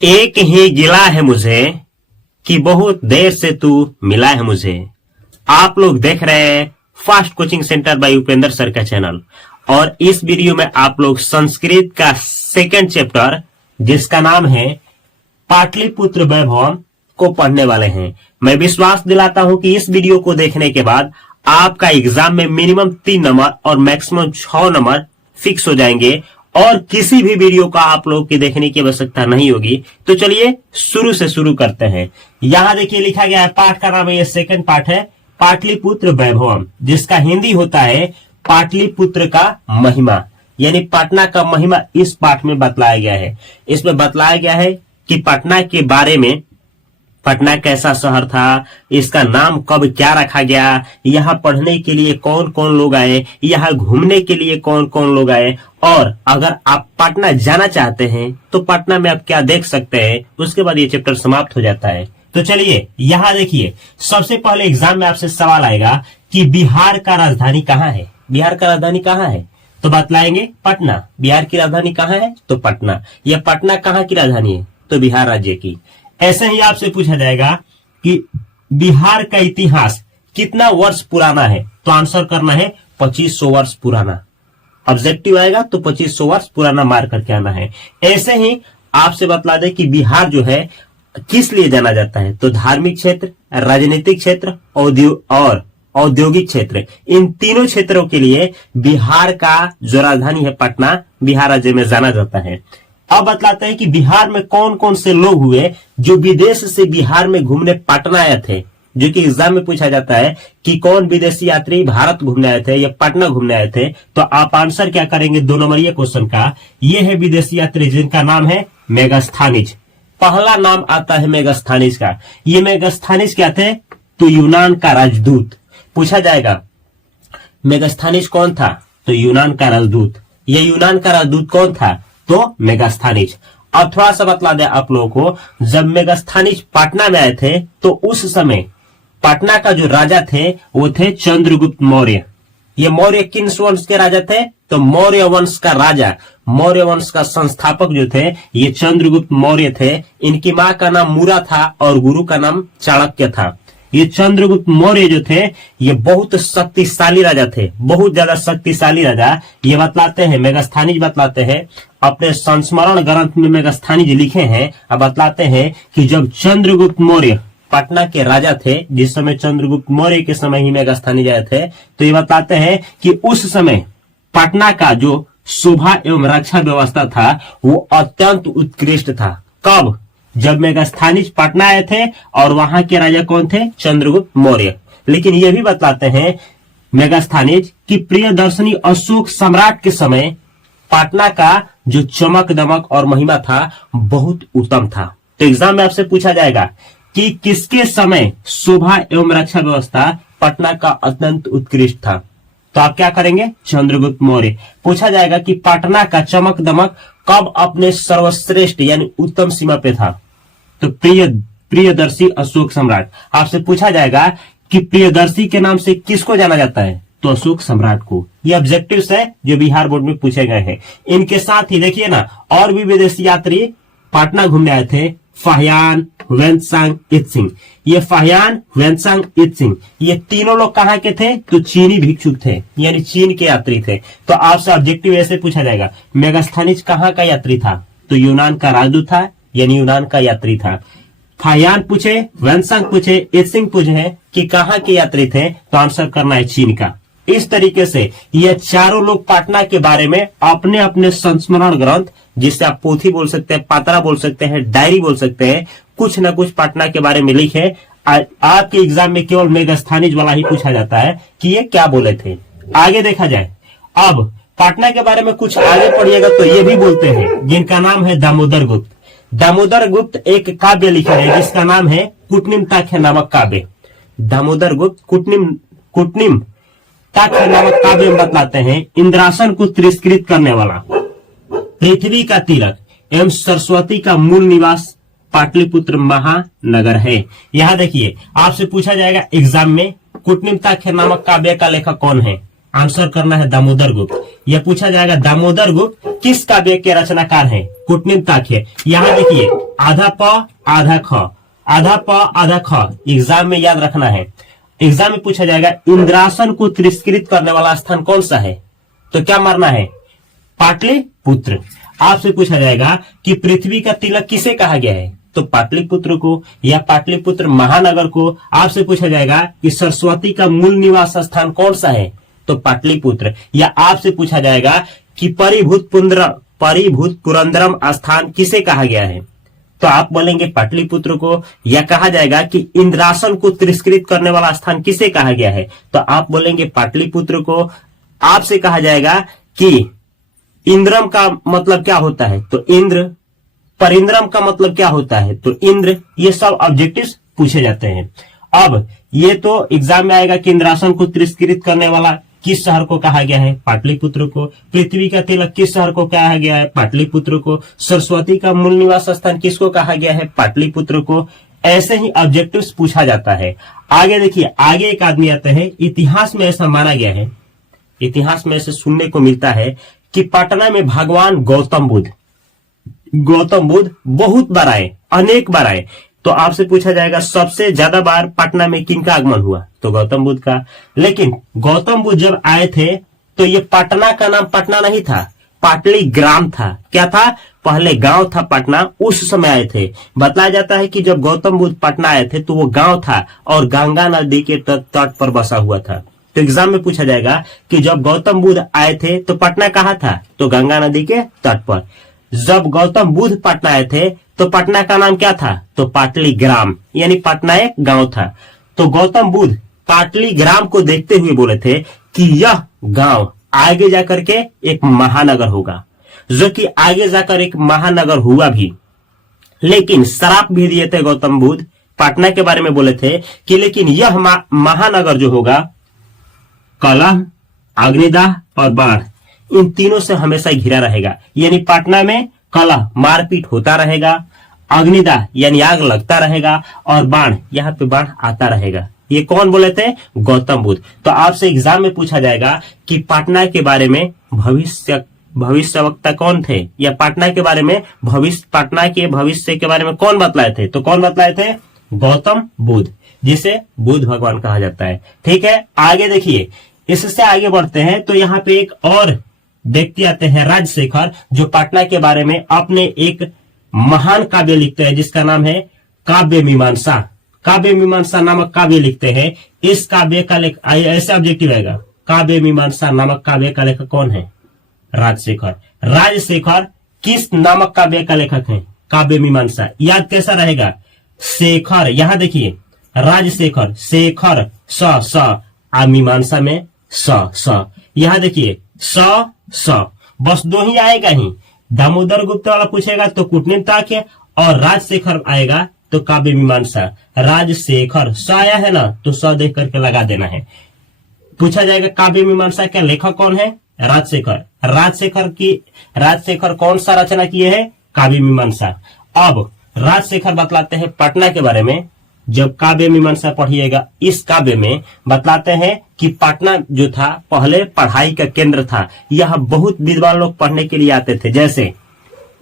एक ही गिला है मुझे कि बहुत देर से तू मिला है मुझे। आप लोग देख रहे हैं fast coaching centre by Upendra sir का चैनल, और इस वीडियो में आप लोग संस्कृत का सेकंड चैप्टर जिसका नाम है पाटलिपुत्र वैभव को पढ़ने वाले हैं। मैं विश्वास दिलाता हूं कि इस वीडियो को देखने के बाद आपका एग्जाम में मिनिमम 3 नंबर और मैक्सिमम 6 नंबर फिक्स हो जाएंगे और किसी भी वीडियो का आप लोग की देखने की आवश्यकता नहीं होगी। तो चलिए शुरू से शुरू करते हैं। यहां देखिए लिखा गया है, पाठ का नाम है, ये सेकंड पाठ है, पाटलिपुत्र वैभव, जिसका हिंदी होता है पाटलिपुत्र का महिमा, यानी पटना का महिमा इस पाठ में बतलाया गया है। इसमें बतलाया गया है कि पटना के बारे में, पटना कैसा शहर था, इसका नाम कब क्या रखा गया, यहाँ पढ़ने के लिए कौन कौन लोग आए, यहाँ घूमने के लिए कौन कौन लोग आए, और अगर आप पटना जाना चाहते हैं तो पटना में आप क्या देख सकते हैं। उसके बाद ये चैप्टर समाप्त हो जाता है। तो चलिए यहाँ देखिए, सबसे पहले एग्जाम में आपसे सवाल आएगा कि बिहार का राजधानी कहाँ है। बिहार का राजधानी कहाँ है तो बतलाएंगे पटना। बिहार की राजधानी कहाँ है तो पटना। यह पटना कहाँ की राजधानी है तो बिहार राज्य की। ऐसे ही आपसे पूछा जाएगा कि बिहार का इतिहास कितना वर्ष पुराना है, तो आंसर करना है 2500 वर्ष पुराना। ऑब्जेक्टिव आएगा तो 2500 वर्ष पुराना मार करके आना है। ऐसे ही आपसे बतला दे कि बिहार जो है किस लिए जाना जाता है, तो धार्मिक क्षेत्र, राजनीतिक क्षेत्र और औद्योगिक क्षेत्र, इन तीनों क्षेत्रों के लिए बिहार का जो राजधानी है पटना, बिहार राज्य में जाना जाता है। अब बतलाते हैं कि बिहार में कौन कौन से लोग हुए जो विदेश से बिहार में घूमने पटना आए थे, जो कि एग्जाम में पूछा जाता है कि कौन विदेशी यात्री भारत घूमने आए थे या पटना घूमने आए थे। तो आप आंसर क्या करेंगे 2 नंबरिया क्वेश्चन का, ये है विदेशी यात्री जिनका नाम है मेगास्थानीज। पहला नाम आता है मेगास्थानीज का। ये मेगास्थानीज क्या थे तो यूनान का राजदूत। पूछा जाएगा मेगास्थानीज कौन था तो यूनान का राजदूत। ये यूनान का राजदूत कौन था तो मेगास्थानीज। अब थोड़ा सा बतला दे आप लोगों को, जब मेगास्थानीज पटना में आए थे तो उस समय पटना का जो राजा थे वो थे चंद्रगुप्त मौर्य। ये मौर्य किन वंश के राजा थे तो मौर्य वंश का राजा, मौर्य वंश का संस्थापक जो थे ये चंद्रगुप्त मौर्य थे। इनकी मां का नाम मूरा था और गुरु का नाम चाणक्य था। ये चंद्रगुप्त मौर्य जो थे ये बहुत शक्तिशाली राजा थे, बहुत ज्यादा शक्तिशाली राजा। ये बतलाते हैं, मेगास्थानीज बतलाते हैं अपने संस्मरण ग्रंथ में, मेगास्थानीज लिखे हैं। अब बतलाते हैं कि जब चंद्रगुप्त मौर्य पटना के राजा थे, जिस समय चंद्रगुप्त मौर्य के समय ही मेगास्थानीज आए थे, तो ये बताते हैं कि उस समय पटना का जो शोभा एवं रक्षा व्यवस्था था वो अत्यंत उत्कृष्ट था। कब? जब मेगास्थानीज पटना आए थे और वहां के राजा कौन थे चंद्रगुप्त मौर्य। लेकिन यह भी बताते हैं मेगास्थानीज कि प्रियदर्शनी अशोक सम्राट के समय पटना का जो चमक दमक और महिमा था बहुत उत्तम था। तो एग्जाम में आपसे पूछा जाएगा कि किसके समय शोभा एवं रक्षा व्यवस्था पटना का अत्यंत उत्कृष्ट था, तो आप क्या करेंगे चंद्रगुप्त मौर्य। पूछा जाएगा कि पटना का चमक दमक कब अपने सर्वश्रेष्ठ यानी उत्तम सीमा पे था, तो प्रियदर्शी अशोक सम्राट। आपसे पूछा जाएगा कि प्रियदर्शी के नाम से किसको जाना जाता है तो अशोक सम्राट को। ये ऑब्जेक्टिव्स है जो बिहार बोर्ड में पूछे गए हैं। इनके साथ ही देखिए ना, और भी विदेशी यात्री पटना घूमने आए थे, फाहियान, हुएनत्सांग, इत्सिंग। ये फाहियान, हुएनत्सांग, इत्सिंग ये तीनों लोग कहाँ के थे तो चीनी भिक्षुक थे, यानी चीन के यात्री थे। तो आपसे ऑब्जेक्टिव ऐसे पूछा जाएगा मेगास्थानीज कहाँ का यात्री था तो यूनान का राजदूत था, यानी यूनान का यात्री था। फाहियान पूछे, हुएनत्सांग पूछे, इत्सिंग पूछे कि कहाँ के यात्री थे, तो आंसर करना है चीन का। इस तरीके से ये चारों लोग पटना के बारे में अपने अपने संस्मरण ग्रंथ, जिससे आप पोथी बोल सकते हैं, पात्रा बोल सकते हैं, डायरी बोल सकते हैं, कुछ न कुछ पटना के बारे में लिखे। आपके एग्जाम में केवल मेगास्थानीज वाला ही पूछा जाता है कि ये क्या बोले थे। आगे देखा जाए, अब पटना के बारे में कुछ आगे पढ़िएगा तो ये भी बोलते हैं जिनका नाम है दामोदर गुप्त। दामोदर गुप्त एक काव्य लिखे हैं जिसका नाम है कुटनिम ताख्य नामक काव्य। दामोदर गुप्त कुटनिम ताख्य नामक काव्य में बतलाते हैं इंद्रासन को तिरस्कृत करने वाला, पृथ्वी का तिलक एवं सरस्वती का मूल निवास पाटलिपुत्र महानगर है। यहाँ देखिए, आपसे पूछा जाएगा एग्जाम में कुटनिम ताख्य नामक काव्य का लेखक कौन है, आंसर करना है दामोदर गुप्त। यह पूछा जाएगा दामोदर गुप्त किस काव्य के रचनाकार हैं, कुटनिम ताख्य। यहाँ देखिए आधा प आधा ख, आधा प आधा ख एग्जाम में याद रखना है। एग्जाम में पूछा जाएगा इंद्रासन को तिरस्कृत करने वाला स्थान कौन सा है, तो क्या मारना है, पाटलिपुत्र। आपसे पूछा जाएगा कि पृथ्वी का तिलक किसे कहा गया है, तो पाटलिपुत्र को या पाटलिपुत्र महानगर को। आपसे पूछा जाएगा कि सरस्वती का मूल निवास स्थान कौन सा है, तो पाटलिपुत्र। या आपसे पूछा जाएगा कि परिभूत पुरंदरम स्थान किसे कहा गया है, तो आप बोलेंगे पाटलिपुत्र को। या कहा जाएगा कि इंद्रासन को तिरस्कृत करने वाला स्थान किसे कहा गया है, तो आप बोलेंगे पाटलिपुत्र को। आपसे कहा जाएगा कि इंद्रम का मतलब क्या होता है, तो इंद्र। परिंद्रम का मतलब क्या होता है, तो इंद्र। ये सब ऑब्जेक्टिव्स पूछे जाते हैं। अब ये तो एग्जाम में आएगा कि इंद्रासन को तिरस्कृत करने वाला किस शहर को कहा गया है, पाटलिपुत्र को। पृथ्वी का तिलक किस शहर को कहा गया है, पाटलिपुत्र को। सरस्वती का मूल निवास स्थान किसको कहा गया है, पाटलिपुत्र को। ऐसे ही ऑब्जेक्टिव्स पूछा जाता है। आगे देखिए, आगे एक आदमी आते हैं। इतिहास में ऐसा माना गया है, इतिहास में ऐसे सुनने को मिलता है कि पटना में भगवान गौतम बुद्ध बहुत बार आए, अनेक बार आए। तो आपसे पूछा जाएगा सबसे ज्यादा बार पटना में किनका आगमन हुआ, तो गौतम बुद्ध का। लेकिन गौतम बुद्ध जब आए थे तो ये पटना का नाम पटना नहीं था, पाटली ग्राम था। क्या था, पहले गांव था पटना, उस समय आए थे। बताया जाता है कि जब गौतम बुद्ध पटना आए थे तो वो गांव था और गंगा नदी के तट पर बसा हुआ था। तो एग्जाम में पूछा जाएगा कि जब गौतम बुद्ध आए थे तो पटना कहाँ था, तो गंगा नदी के तट पर। जब गौतम बुद्ध पटना आए थे तो पटना का नाम क्या था, तो पाटली ग्राम, यानी पटना एक गांव था। तो गौतम बुद्ध पाटली ग्राम को देखते हुए बोले थे कि यह गांव आगे जाकर के एक महानगर होगा, जो कि आगे जाकर एक महानगर हुआ भी। लेकिन श्राप भी दिए थे गौतम बुद्ध, पटना के बारे में बोले थे कि लेकिन यह महानगर जो होगा, कलह, अग्निदाह और बाढ़, इन तीनों से हमेशा घिरा रहेगा। यानी पटना में कलह, मारपीट होता रहेगा, अग्निदाह यानी आग लगता रहेगा, और बाढ़, यहाँ पे बाढ़ आता रहेगा। ये कौन बोले थे, गौतम बुद्ध। तो आपसे एग्जाम में पूछा जाएगा कि पटना के बारे में भविष्यवक्ता कौन थे, या पटना के बारे में पटना के भविष्य के बारे में कौन बतलाए थे, तो कौन बतलाए थे, गौतम बुद्ध, जिसे बुद्ध भगवान कहा जाता है। ठीक है, आगे देखिए, इससे आगे बढ़ते हैं तो यहाँ पे एक और व्यक्ति आते हैं, राजशेखर, जो पटना के बारे में अपने एक महान काव्य लिखते हैं जिसका नाम है काव्य मीमांसा। काव्य मीमांसा नामक काव्य लिखते हैं। इस काव्य का लेख ऐसा ऑब्जेक्टिव आएगा, काव्य मीमांसा नामक काव्य का लेखक कौन है, राजशेखर। राजशेखर किस नामक काव्य का लेखक है, काव्य मीमांसा। याद कैसा रहेगा, शेखर, यहां देखिए राजशेखर, शेखर स मीमांसा में स। यहां देखिए स, बस दो ही आएगा ही। दामोदर गुप्त वाला पूछेगा तो कूटनीति ताक्य, और राजशेखर आएगा तो काव्य मीमांसा। राजशेखर स आया है ना, तो स देख करके लगा देना है। पूछा जाएगा काव्य मीमांसा का लेखक कौन है, राजशेखर। राजशेखर कौन सा रचना किए है, काव्य मीमांसा। अब राजशेखर बतलाते हैं पटना के बारे में। जब काव्य मीमांसा पढ़िएगा, इस काव्य में बतलाते हैं कि पटना जो था पहले पढ़ाई का केंद्र था। यह बहुत विद्वान लोग पढ़ने के लिए आते थे, जैसे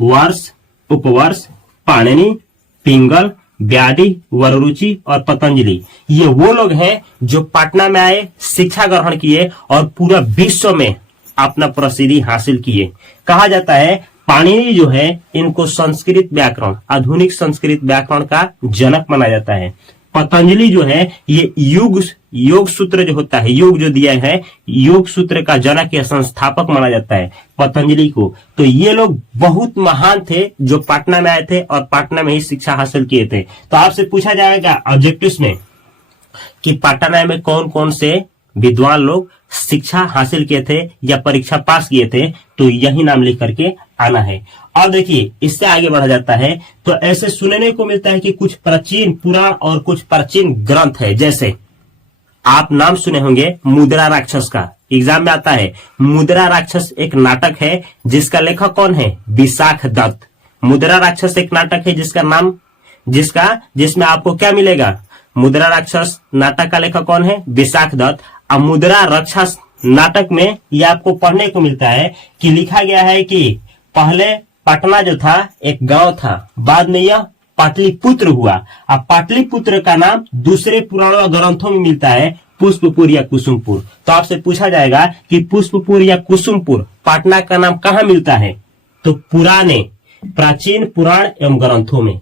वर्ष, उपवर्ष, पाणिनि, पिंगल, व्याधि, वररुचि और पतंजलि। ये वो लोग हैं जो पटना में आए, शिक्षा ग्रहण किए और पूरा विश्व में अपना प्रसिद्धि हासिल किए। कहा जाता है पाणिनि जो है इनको संस्कृत व्याकरण, आधुनिक संस्कृत व्याकरण का जनक माना जाता है। पतंजलि जो है ये योग सूत्र जो होता है, योग जो दिया है, योग सूत्र का जनक या संस्थापक माना जाता है पतंजलि को। तो ये लोग बहुत महान थे जो पटना में आए थे और पटना में ही शिक्षा हासिल किए थे। तो आपसे पूछा जाएगा ऑब्जेक्टिव्स में कि पटना में कौन कौन से विद्वान लोग शिक्षा हासिल किए थे या परीक्षा पास किए थे, तो यही नाम लिख करके आना है। अब देखिए, इससे आगे बढ़ा जाता है तो ऐसे सुनने को मिलता है कि कुछ प्राचीन पुराण और कुछ प्राचीन ग्रंथ है। जैसे आप नाम सुने होंगे मुद्रा राक्षस का, एग्जाम में आता है। मुद्रा राक्षस एक नाटक है जिसका लेखक कौन है, विशाख दत्त। मुद्रा राक्षस एक नाटक है जिसमें आपको क्या मिलेगा, मुद्रा राक्षस नाटक का लेखक कौन है, विशाख दत्त। अब मुद्रा राक्षस नाटक में ये आपको पढ़ने को मिलता है कि लिखा गया है कि पहले पटना जो था एक गांव था, बाद में यह पाटलिपुत्र हुआ। अब पाटलिपुत्र का नाम दूसरे पुराणों ग्रंथों में मिलता है पुष्पपुर या कुसुमपुर। तो आपसे पूछा जाएगा कि पुष्पपुर या कुसुमपुर पाटना का नाम कहाँ मिलता है, तो पुराने प्राचीन पुराण एवं ग्रंथों में।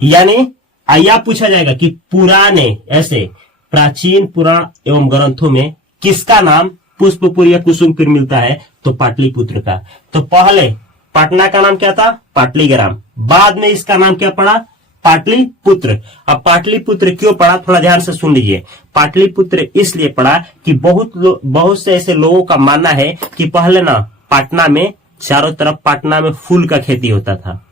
यानी यह पूछा जाएगा कि पुराने ऐसे प्राचीन पुराण एवं ग्रंथों में किसका नाम पुष्पपुर या कुसुमपुर मिलता है, तो पाटलिपुत्र का। तो पहले पटना का नाम क्या था, पाटलीग्राम, बाद में इसका नाम क्या पड़ा, पाटलिपुत्र। अब पाटलिपुत्र क्यों पड़ा, थोड़ा ध्यान से सुन लीजिए। पाटलिपुत्र इसलिए पड़ा कि बहुत से ऐसे लोगों का मानना है कि पहले ना पटना में चारों तरफ पटना में फूल का खेती होता था,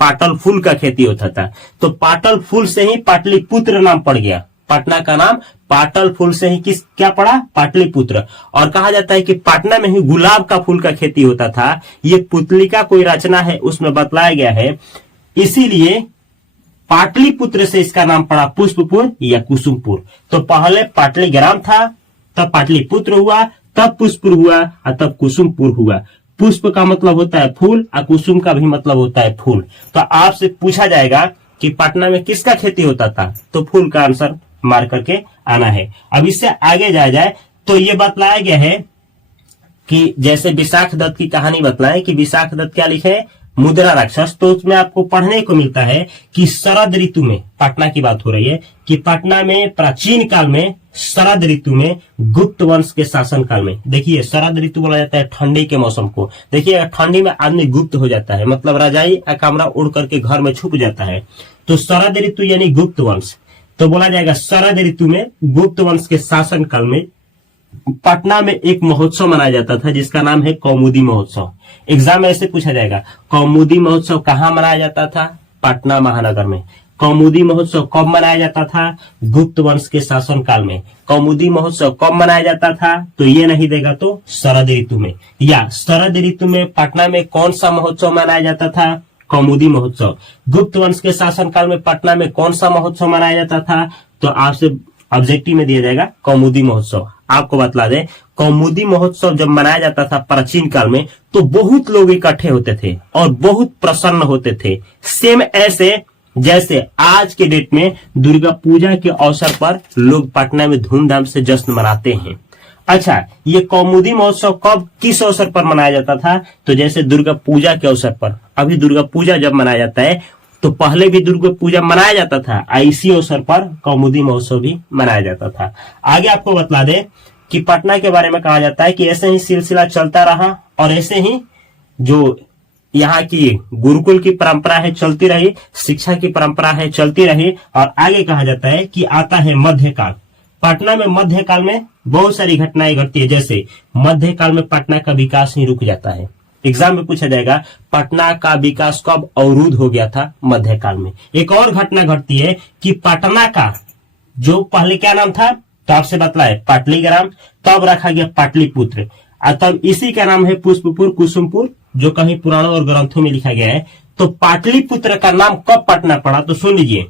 पाटल फूल का खेती होता था, तो पाटल फूल से ही पाटलिपुत्र नाम पड़ गया। पटना का नाम पाटल फूल से ही क्या पड़ा, पाटलिपुत्र। और कहा जाता है कि पटना में ही गुलाब का फूल का खेती होता था। ये पुतली का कोई रचना है, उसमें बतलाया गया है, इसीलिए पाटलिपुत्र से इसका नाम पड़ा पुष्पपुर या कुसुमपुर। तो पहले पाटलीग्राम था, तब पाटलिपुत्र हुआ, तब पुष्पपुर हुआ और तब कुसुमपुर हुआ। पुष्प का मतलब होता है फूल और कुसुम का भी मतलब होता है फूल। तो आपसे पूछा जाएगा कि पटना में किसका खेती होता था, तो फूल का आंसर मार करके आना है। अब इससे आगे जाए तो ये बतलाया गया है कि जैसे विशाख दत्त की कहानी बतलाए कि विशाख दत्त क्या लिखे, मुद्रा राक्षस। तो उसमें आपको पढ़ने को मिलता है कि शरद ऋतु में, पटना की बात हो रही है कि पटना में प्राचीन काल में शरद ऋतु में गुप्त वंश के शासन काल में, देखिए शरद ऋतु बोला जाता है ठंडी के मौसम को। देखिए ठंडी में आदमी गुप्त हो जाता है, मतलब रजाई या कमरा उड़ करके घर में छुप जाता है। तो शरद ऋतु यानी गुप्त वंश। तो बोला जाएगा शरद ऋतु में गुप्त वंश के शासन काल में पटना में एक महोत्सव मनाया जाता था जिसका नाम है कौमुदी महोत्सव। एग्जाम में ऐसे पूछा जाएगा कौमुदी महोत्सव कहाँ मनाया जाता था, पटना महानगर में। कौमुदी महोत्सव कब मनाया जाता था, गुप्त वंश के शासन काल में। कौमुदी महोत्सव कब मनाया जाता था, तो ये नहीं देगा तो शरद ऋतु में। या शरद ऋतु में पटना में कौन सा महोत्सव मनाया जाता था, कौमुदी महोत्सव। गुप्त वंश के शासन काल में पटना में कौन सा महोत्सव मनाया जाता था, तो आपसे ऑब्जेक्टिव में दिया जाएगा कौमुदी महोत्सव। आपको बतला दें कौमुदी महोत्सव जब मनाया जाता था प्राचीन काल में तो बहुत लोग इकट्ठे होते थे और बहुत प्रसन्न होते थे। सेम ऐसे जैसे आज के डेट में दुर्गा पूजा के अवसर पर लोग पटना में धूमधाम से जश्न मनाते हैं। अच्छा, ये कौमुदी महोत्सव कब किस अवसर पर मनाया जाता था, तो जैसे दुर्गा पूजा के अवसर पर। अभी दुर्गा पूजा जब मनाया जाता है तो पहले भी दुर्गा पूजा मनाया जाता था, इसी अवसर पर कौमुदी महोत्सव भी मनाया जाता था। आगे आपको बतला दे कि पटना के बारे में कहा जाता है कि ऐसे ही सिलसिला चलता रहा और ऐसे ही जो यहाँ की गुरुकुल की परंपरा है चलती रही, शिक्षा की परंपरा है चलती रही। और आगे कहा जाता है कि आता है मध्यकाल। पटना में मध्यकाल में बहुत सारी घटनाएं घटती है, जैसे मध्यकाल में पटना का विकास ही रुक जाता है। एग्जाम में पूछा जाएगा पटना का विकास कब अवरुद्ध हो गया था, मध्यकाल में। एक और घटना घटती है कि पटना का जो पहले क्या नाम था, तो आपसे बतलाए पाटलीग्राम, तब रखा गया पाटलिपुत्र, और तब इसी का नाम है पुष्पपुर कुसुमपुर, जो कहीं पुराणों और ग्रंथों में लिखा गया है। तो पाटलिपुत्र का नाम कब पटना पड़ा, तो सुन लीजिए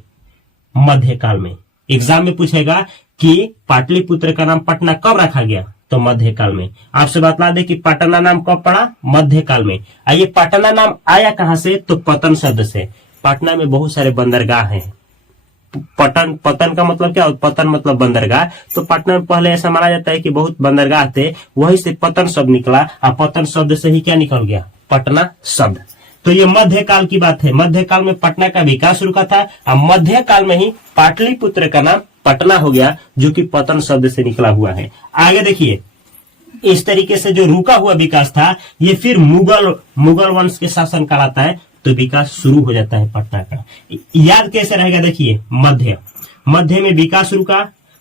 मध्यकाल में। एग्जाम में पूछेगा कि पाटलिपुत्र का नाम पटना कब रखा गया, तो मध्यकाल में। आपसे बतला दे कि पटना नाम कब पड़ा, मध्यकाल में। आइए पटना नाम आया कहां से, तो पतन शब्द से। पटना में बहुत सारे बंदरगाह हैं। पतन का मतलब क्या, पतन मतलब बंदरगाह। तो पटना में पहले ऐसा माना जाता है कि बहुत बंदरगाह थे, वहीं से पतन शब्द निकला और पतन शब्द से ही क्या निकल गया, पटना शब्द। तो ये मध्यकाल की बात है। मध्यकाल में पटना का विकास रुका था और मध्यकाल में ही पाटलिपुत्र का नाम पटना हो गया, जो कि पतन शब्द से निकला हुआ है। आगे देखिए, इस तरीके से जो रुका हुआ विकास था, ये फिर मुगल वंश के शासन काल आता है तो विकास शुरू हो जाता है पटना का। याद कैसे रहेगा, देखिए मध्य में विकास रुका,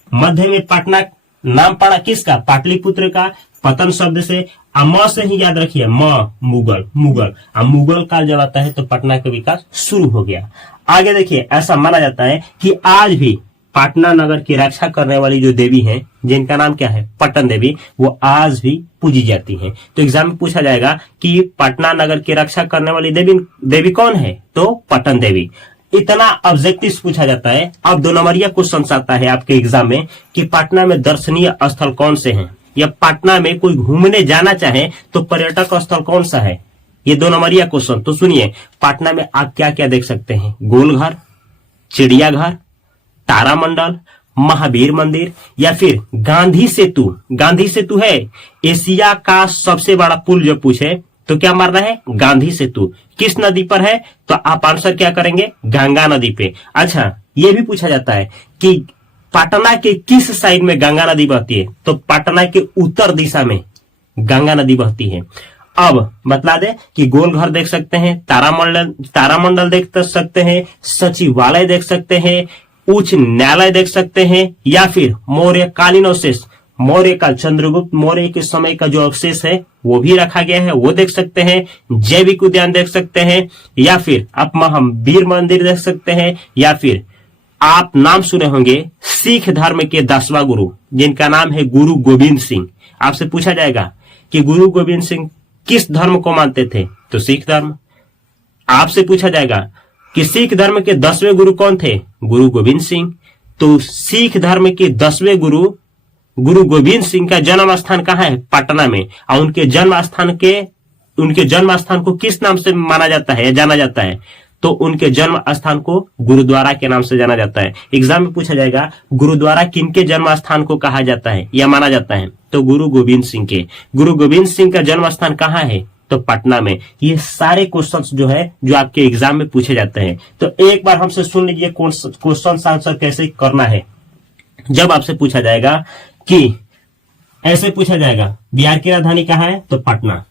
मध्य में पटना नाम पड़ा किसका, पाटलिपुत्र का, पतन शब्द से। म से ही याद रखिए, मुगल। मुगल काल जब आता है तो पटना का विकास शुरू हो गया। आगे देखिए, ऐसा माना जाता है कि आज भी पटना नगर की रक्षा करने वाली जो देवी हैं, जिनका नाम क्या है, पटन देवी, वो आज भी पूजी जाती हैं। तो एग्जाम में पूछा जाएगा कि पटना नगर की रक्षा करने वाली देवी कौन है, तो पटन देवी। इतना ऑब्जेक्टिव पूछा जाता है। अब 2 नंबरिया क्वेश्चन आता है आपके एग्जाम में कि पटना में दर्शनीय स्थल कौन से हैं, या पटना में कोई घूमने जाना चाहे तो पर्यटक स्थल कौन सा है, ये 2 नंबरिया क्वेश्चन। तो सुनिए, पटना में आप क्या क्या देख सकते हैं? गोलघर, चिड़ियाघर, तारामंडल, महावीर मंदिर या फिर गांधी सेतु। गांधी सेतु है एशिया का सबसे बड़ा पुल। जो पूछे तो क्या मारना है? गांधी सेतु। किस नदी पर है? तो आप आंसर क्या करेंगे? गंगा नदी पे। अच्छा, ये भी पूछा जाता है कि पटना के किस साइड में गंगा नदी बहती है? तो पटना के उत्तर दिशा में गंगा नदी बहती है। अब बतला दे कि गोलघर देख सकते हैं, तारामंडल देख सकते हैं, सचिवालय देख सकते हैं, उच्च न्यायालय देख सकते हैं या फिर मौर्यकालीन अवशेष, मौर्य काल, चंद्रगुप्त मौर्य के समय का जो अवशेष है वो भी रखा गया है, वो देख सकते हैं, जैविक उद्यान देख सकते हैं या फिर आप महावीर मंदिर देख सकते हैं या फिर आप नाम सुने होंगे सिख धर्म के 10वां गुरु जिनका नाम है गुरु गोविंद सिंह। आपसे पूछा जाएगा कि गुरु गोविंद सिंह किस धर्म को मानते थे? तो सिख धर्म। आपसे पूछा जाएगा कि सिख धर्म के 10वें गुरु कौन थे? गुरु गोविंद सिंह। तो सिख धर्म के 10वें गुरु गुरु गोविंद सिंह का जन्म स्थान कहाँ है? पटना में। और उनके जन्म स्थान को किस नाम से माना जाता है या जाना जाता है? तो उनके जन्म स्थान को गुरुद्वारा के नाम से जाना जाता है। एग्जाम में पूछा जाएगा गुरुद्वारा किनके जन्म स्थान को कहा जाता है या माना जाता है? तो गुरु गोविंद सिंह के। गुरु गोविंद सिंह का जन्म स्थान कहाँ है? तो पटना में। ये सारे क्वेश्चंस जो है जो आपके एग्जाम में पूछे जाते हैं। तो एक बार हमसे सुन लीजिए क्वेश्चन आंसर कैसे करना है। जब आपसे पूछा जाएगा कि ऐसे पूछा जाएगा बिहार की राजधानी कहाँ है? तो पटना।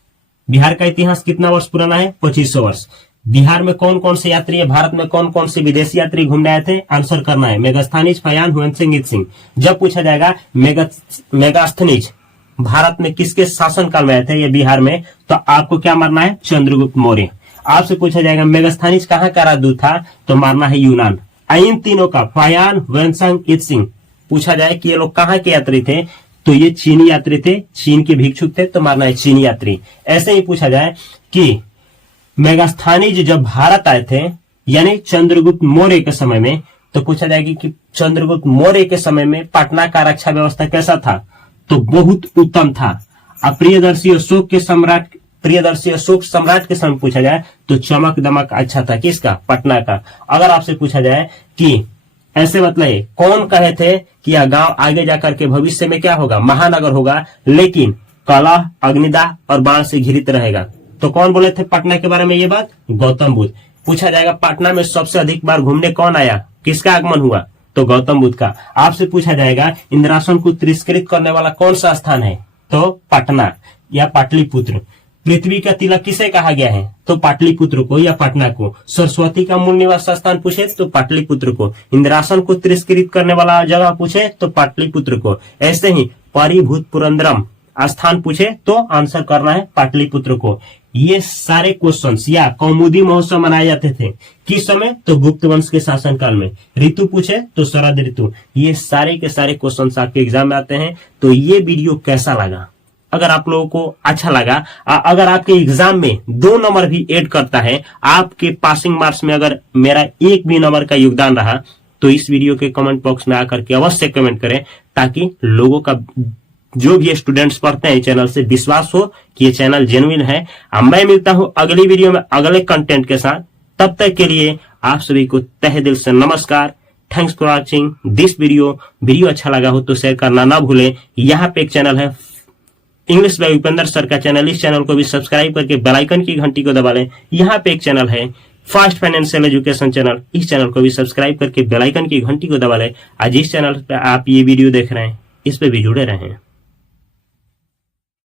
बिहार का इतिहास कितना वर्ष पुराना है? 2500 वर्ष। बिहार में कौन कौन से यात्री है? भारत में कौन कौन से विदेशी यात्री घूमने आए थे? आंसर करना है। मेगास्थनीज, फयान, हुसैन सिंह, ईद सिंह। जब पूछा जाएगा मेगास्थनीज भारत में किसके शासन काल में आए थे? ये बिहार में। तो आपको क्या मारना है? चंद्रगुप्त मौर्य। आपसे पूछा जाएगा मेगास्थनीज कहाँ का राजदूत था? तो मारना है यूनान। इन तीनों का फयान, हुसैन सिंह, ईद सिंह पूछा जाए कि ये लोग कहाँ के यात्री थे? तो ये चीनी यात्री थे, चीन के भिक्षुक थे, तो मारना है चीनी यात्री। ऐसे ही पूछा जाए कि मेगास्थनीज जब भारत आए थे यानी चंद्रगुप्त मौर्य के समय में, तो पूछा जाएगा कि चंद्रगुप्त मौर्य के समय में पटना का रक्षा व्यवस्था कैसा था? तो बहुत उत्तम था। अब प्रियदर्शी अशोक सम्राट के समय पूछा जाए तो चमक दमक अच्छा था। किसका? पटना का। अगर आपसे पूछा जाए कि ऐसे मतलब कौन कहे थे कि यह गांव आगे जाकर के भविष्य में क्या होगा? महानगर होगा, लेकिन कलह, अग्निदाह और बाण से घिरित रहेगा। तो कौन बोले थे पटना के बारे में ये बात? गौतम बुद्ध। पूछा जाएगा पटना में सबसे अधिक बार घूमने कौन आया? किसका आगमन हुआ? तो गौतम बुद्ध का। आपसे पूछा जाएगा इंद्रासन को तिरस्कृत करने वाला कौन सा स्थान है? तो पटना या पाटलिपुत्र। पृथ्वी का तिलक किसे कहा गया है? तो पाटलिपुत्र को या पटना को। सरस्वती का मूल निवास स्थान पूछे तो पाटलिपुत्र को। इंद्रासन को तिरस्कृत करने वाला जगह पूछे तो पाटलिपुत्र को। ऐसे ही परिभूत पुरंदरम स्थान पूछे तो आंसर करना है पाटलिपुत्र को। ये सारे क्वेश्चंस या कौमुदी महोत्सव मनाए जाते थे किस समय? तो गुप्त वंश के शासन काल में। ऋतु पूछे तो शरद ऋतु। ये सारे के सारे क्वेश्चंस आपके एग्जाम में आते हैं। तो ये वीडियो कैसा लगा? अगर आप लोगों को अच्छा लगा, अगर आपके एग्जाम में 2 नंबर भी ऐड करता है, आपके पासिंग मार्क्स में अगर मेरा 1 भी नंबर का योगदान रहा, तो इस वीडियो के कमेंट बॉक्स में आकर के अवश्य कमेंट करें, ताकि लोगों का, जो भी स्टूडेंट्स पढ़ते हैं चैनल से, विश्वास हो कि ये चैनल जेन्युइन है। मैं मिलता हूं अगली वीडियो में अगले कंटेंट के साथ। तब तक के लिए आप सभी को तहे दिल से नमस्कार। Thanks for watching this video अच्छा लगा हो तो शेयर करना ना भूलें। यहाँ पे एक चैनल है इंग्लिश बाय उपेंद्र सर का चैनल, इस चैनल को भी सब्सक्राइब करके बेल आइकन की घंटी को दबा लें। यहाँ पे एक चैनल है फास्ट फाइनेंशियल एजुकेशन चैनल, इस चैनल को भी सब्सक्राइब करके बेल आइकन की घंटी को दबा लें। आज इस चैनल पे आप ये वीडियो देख रहे हैं, इस पे भी जुड़े रहें।